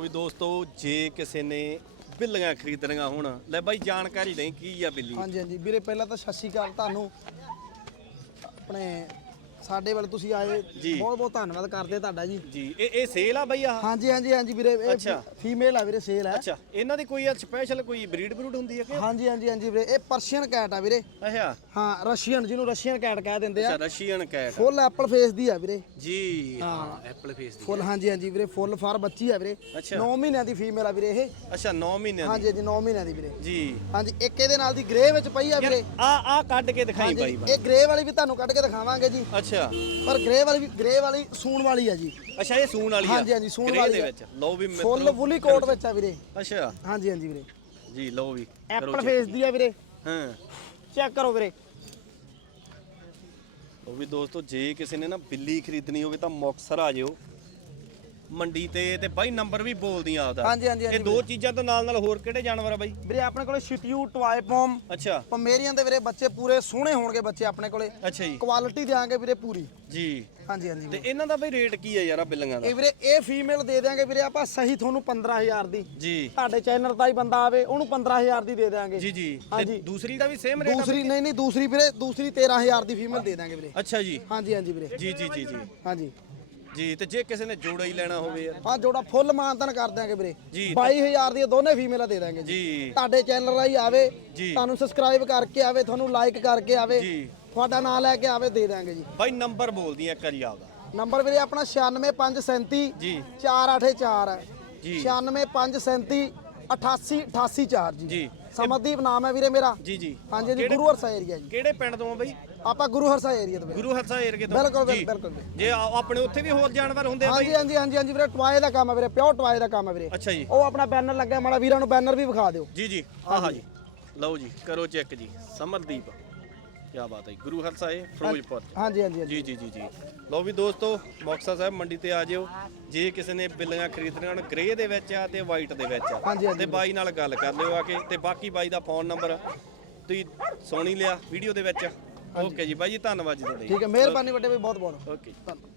ਵੀ ਦੋਸਤੋ, ਜੇ ਕਿਸੇ ਨੇ ਬਿੱਲੀਆਂ ਖਰੀਦਣੀਆਂ ਹੋਣ, ਲੈ ਬਾਈ ਜਾਣਕਾਰੀ ਨਹੀਂ ਕੀ ਆ ਬਿੱਲੀ? ਹਾਂਜੀ ਹਾਂਜੀ। ਵੀਰੇ, ਪਹਿਲਾਂ ਤਾਂ ਸਤਿ ਸ਼੍ਰੀ ਅਕਾਲ। ਤੁਹਾਨੂੰ ਆਪਣੇ ਸਾਡੇ ਵੱਲ ਤੁਸੀਂ ਆਏ। ਜੀ। ਬਹੁਤ ਬਹੁਤ ਧੰਨਵਾਦ ਕਰਦੇ ਤੁਹਾਡਾ ਜੀ। ਜੀ ਇਹ ਇਹ ਸੇਲ ਆ ਬਾਈ ਆ ਹਾਂਜੀ ਹਾਂਜੀ ਹਾਂਜੀ ਵੀਰੇ ਅੱਛਾ। ਫੀਮੇਲ ਆ ਵੀਰੇ ਸੇਲ ਹੈ ਅੱਛਾ ਇਹਨਾਂ ਦੀ ਕੋਈ ਸਪੈਸ਼ਲ ਕੋਈ ਬਰੀਡ ਬਰੂਡ ਹੁੰਦੀ ਹੈ ਕਿ? ਹਾਂਜੀ ਹਾਂਜੀ ਹਾਂਜੀ ਵੀਰੇ ਇਹ ਪਰਸ਼ੀਅਨ ਕੈਟ ਆ ਵੀਰੇ। ਅੱਛਾ। ਹਾਂ ਰਸ਼ੀਅਨ ਜਿਹਨੂੰ ਰਸ਼ੀਅਨ ਕੈਟ ਕਹਿ ਦਿੰਦੇ ਆ। ਅੱਛਾ Russian cat full apple face ਦੀ ਆ ਵੀਰੇ। ਜੀ ਹਾਂ ਐਪਲ ਫੇਸ ਦੀ ਫੁੱਲ ਹਾਂਜੀ ਹਾਂਜੀ ਵੀਰੇ ਫੁੱਲ ਫਾਰ ਬੱਚੀ ਆ ਵੀਰੇ। ਅੱਛਾ। 9 ਮਹੀਨਿਆਂ ਦੀ ਫੀਮੇਲ ਆ ਵੀਰੇ ਇਹ। ਅੱਛਾ 9 ਮਹੀਨਿਆਂ ਦੀ। ਹਾਂਜੀ ਹਾਂਜੀ 9 ਮਹੀਨਿਆਂ ਦੀ ਵੀਰੇ। ਜੀ। ਹਾਂਜੀ ਇੱਕ ਇਹਦੇ ਨਾਲ ਦੀ ਗ੍ਰੇ ਵਿੱਚ ਪਈ ਆ ਵੀਰੇ। ਆ ਆ ਕੱਢ ਕੇ ਦਿਖਾਈ ਬਾਈ ਹਾਂਜੀ ਇਹ ਗ੍ਰੇ ਵਾਲੀ ਵੀ ਤੁਹਾਨੂੰ ਕੱਢ ਕੇ ਦਿਖਾਵਾਂਗੇ ਜੀ। ਅੱਛਾ। ਪਰ ਗ੍ਰੇ ਵਾਲੀ ਵੀ ਗ੍ਰੇ ਵਾਲੀ ਸੂਣ ਵਾਲੀ ਆ ਜੀ। ਅੱਛਾ ਇਹ ਸੂਣ ਵਾਲੀ ਆ। ਹਾਂਜੀ, ਹਾਂਜੀ, ਸੂਣ ਵਾਲੀ ਦੇ ਆ। ਵਿੱਚ। ਲਓ ਵੀ ਫੁੱਲ ਮਿੱਤਰੋ ਫੁੱਲੀ ਕੋਟ ਵਿੱਚ ਆ ਵੀਰੇ। ਅੱਛਾ। ਹਾਂਜੀ ਹਾਂਜੀ ਵੀਰੇ। ਜੀ ਲਓ ਵੀ ਕਰੋ ਐਪਲ check। ਫੇਸ ਦੀ ਆ ਵੀਰੇ। ਹਾਂ। ਚੈੱਕ ਕਰੋ ਵੀਰੇ। ਉਹ ਵੀ ਦੋਸਤੋ ਜੇ ਕਿਸੇ ਨੇ ਨਾ ਬਿੱਲੀ ਖਰੀਦਣੀ ਹੋਵੇ ਤਾਂ ਮੁਕਤਸਰ ਆ ਜਿਓ। ਮੰਡੀ ਤੇ ਤੇ ਬਾਈ ਨੰਬਰ ਵੀ ਬੋਲਦੀਆਂ ਆਪਦਾ। ਹਾਂਜੀ, ਹਾਂਜੀ, ਇਹ ਹਾਂਜੀ ਦੋ ਚੀਜ਼ਾਂ ਤੋਂ ਨਾਲ ਨਾਲ ਹੋਰ ਕਿਹੜੇ ਜਾਨਵਰ ਆ ਬਾਈ? ਵੀਰੇ ਆਪਣੇ ਕੋਲੇ ਸ਼ਿਟਿਊ ਟਵਾਈ ਪੋਮ ਅੱਛਾ। ਪਮੇਰੀਅਨ ਦੇ ਵੀਰੇ ਬੱਚੇ ਪੂਰੇ ਸੋਹਣੇ ਹੋਣਗੇ ਬੱਚੇ ਆਪਣੇ ਕੋਲੇ। ਅੱਛਾ ਜੀ। ਕੁਆਲਿਟੀ ਦੇਾਂਗੇ ਵੀਰੇ ਪੂਰੀ। ਜੀ। ਹਾਂਜੀ ਹਾਂਜੀ ਤੇ ਵੀਰੇ। ਇਹਨਾਂ ਦਾ ਬਈ ਰੇਟ ਕੀ ਆ ਯਾਰ ਆ ਬਿੱਲੀਆਂ ਦਾ? ਇਹ ਵੀਰੇ ਇਹ ਫੀਮੇਲ ਦੇ ਦਿਆਂਗੇ ਵੀਰੇ ਆਪਾਂ ਸਹੀ ਤੁਹਾਨੂੰ 15000 ਦੀ। ਜੀ। ਤੁਹਾਡੇ ਚੈਨਲ ਦਾ ਹੀ ਬੰਦਾ ਆਵੇ ਉਹਨੂੰ 15000 ਦੀ ਦੇ ਦਿਆਂਗੇ। ਜੀ ਜੀ। ਤੇ ਹਾਂਜੀ। ਦੂਸਰੀ ਦਾ ਵੀ ਸੇਮ ਰੇਟ ਦੂਸਰੀ ਨਹੀਂ ਨਹੀਂ ਦੂਸਰੀ ਵੀਰੇ ਦੂਸਰੀ 13000 ਦੀ ਫੀਮੇਲ ਦੇ ਦਾਂਗੇ ਵੀਰੇ। ਅੱਛਾ ਜੀ। ਹਾਂਜੀ ਹਾਂਜੀ ਵੀਰੇ। ਜੀ ਜੀ ਜੀ ਜੀ। ਹਾਂਜੀ। ਜੀ ਤੇ ਜੇ ਕਿਸੇ ਨੇ ਜੋੜਾ ਹੀ ਲੈਣਾ ਹੋਵੇ ਯਾਰ ਹਾਂ ਜੋੜਾ ਫੁੱਲ ਮਾਨਤਨ ਕਰ ਦਿਆਂਗੇ ਵੀਰੇ ਜੀ। 22000 ਦੀਆਂ ਦੋਨੇ ਫੀਮੇਲਾਂ ਦੇ ਦਾਂਗੇ ਜੀ ਜੀ ਤੁਹਾਡੇ ਚੈਨਲ ਰਾਹੀਂ ਆਵੇ ਜੀ। ਤੁਹਾਨੂੰ ਸਬਸਕ੍ਰਾਈਬ ਕਰਕੇ ਆਵੇ ਤੁਹਾਨੂੰ ਲਾਈਕ ਕਰਕੇ ਆਵੇ ਜੀ। ਤੁਹਾਡਾ ਨਾਮ ਲੈ ਕੇ ਆਵੇ ਦੇ ਦਾਂਗੇ ਜੀ ਬਾਈ ਨੰਬਰ ਬੋਲਦੀਆਂ ਇੱਕ ਵਾਰੀ ਆਪਦਾ ਨੰਬਰ ਵੀਰੇ ਆਪਣਾ 96537 ਜੀ 484 ਜੀ। 96537 88 884 ਜੀ। ਜੀ। ਸਮਰਦੀਪ ਨਾਮ ਹੈ ਵੀਰੇ ਮੇਰਾ। ਜੀ ਜੀ। ਹਾਂਜੀ ਜੀ ਕਿਹੜੇ- ਗੁਰੂ ਹਰਸਾ ਏਰੀਆ ਜੀ। ਕਿਹੜੇ ਪਿੰਡ ਤੋਂ ਆ ਬਾਈ? ਆਪਾਂ ਗੁਰੂ ਹਰਸਾ ਏਰੀਆ ਤੋਂ ਵੀਰੇ। ਗੁਰੂ ਹਰਸਾ ਏਰੀਏ ਤੋਂ। ਬਿਲਕੁਲ ਜੀ। ਬਿਲਕੁਲ। ਜੇ ਆ- ਆਪਣੇ ਉੱਥੇ ਵੀ ਹੋਰ ਜਾਨਵਰ ਹੁੰਦੇ ਆ ਹਾਂਜੀ ਬਾਈ? ਹਾਂਜੀ ਹਾਂਜੀ ਹਾਂਜੀ ਵੀਰੇ ਟਵਾਏ ਦਾ ਕੰਮ ਹੈ ਵੀਰੇ ਪਿਓਰ ਟਵਾਏ ਦਾ ਕੰਮ ਹੈ ਵੀਰੇ। ਅੱਛਾ ਜੀ। ਉਹ ਆਪਣਾ ਬੈਨਰ ਲੱਗਿਆ ਮਾੜਾ ਵੀਰਾਂ ਨੂੰ ਬੈਨਰ ਵੀ ਵਿਖਾ ਦਿਓ। ਜੀ ਜੀ। ਹਾਂ ਹਾਂ ਜੀ। ਲਓ ਜੀ ਕਰੋ ਚੈੱਕ ਜੀ। ਸਮਰਦੀਪ। ਕੀ ਬਾਤ ਹੈ। ਗੁਰੂ ਹਰਸਾ ਏ ਫਿਰੋਜ਼ਪੁਰ। ਹਾਂਜੀ ਹਾਂਜੀ ਜੀ ਜੀ ਜੀ ਜੀ। ਲਓ ਵੀ ਦੋਸਤੋ ਮੁਕਤਸਰ ਸਾਹਿਬ ਮੰਡੀ ਤੇ ਆ ਜਿਓ। ਜੇ ਕਿਸੇ ਨੇ ਬਿੱਲੀਆਂ ਖਰੀਦਣੀਆਂ ਹੋਣ ਗ੍ਰੇ ਦੇ ਵਿੱਚ ਆ ਤੇ ਵਾਈਟ ਦੇ ਵਿੱਚ ਆ। ਹਾਂਜੀ, ਹਾਂਜੀ। ਤੇ ਬਾਈ ਨਾਲ ਗੱਲ ਕਰ ਲਿਓ ਆ ਕੇ। ਤੇ ਬਾਕੀ ਬਾਈ ਦਾ ਫੋਨ ਨੰਬਰ ਤੁਸੀਂ ਸੁਣੀ ਲਿਆ ਵੀਡੀਓ ਦੇ ਵਿੱਚ। ਓਕੇ ਜੀ ਬਾਈ ਜੀ ਧੰਨਵਾਦ ਜੀ ਤੁਹਾਡਾ ਜੀ। ਠੀਕ ਹੈ ਮਿਹਰਬਾਨੀ ਵੱਡੇ ਵੀ ਬਹੁਤ ਬਹੁਤ। ਓਕੇ ਜੀ। ਧੰਨਵਾਦ।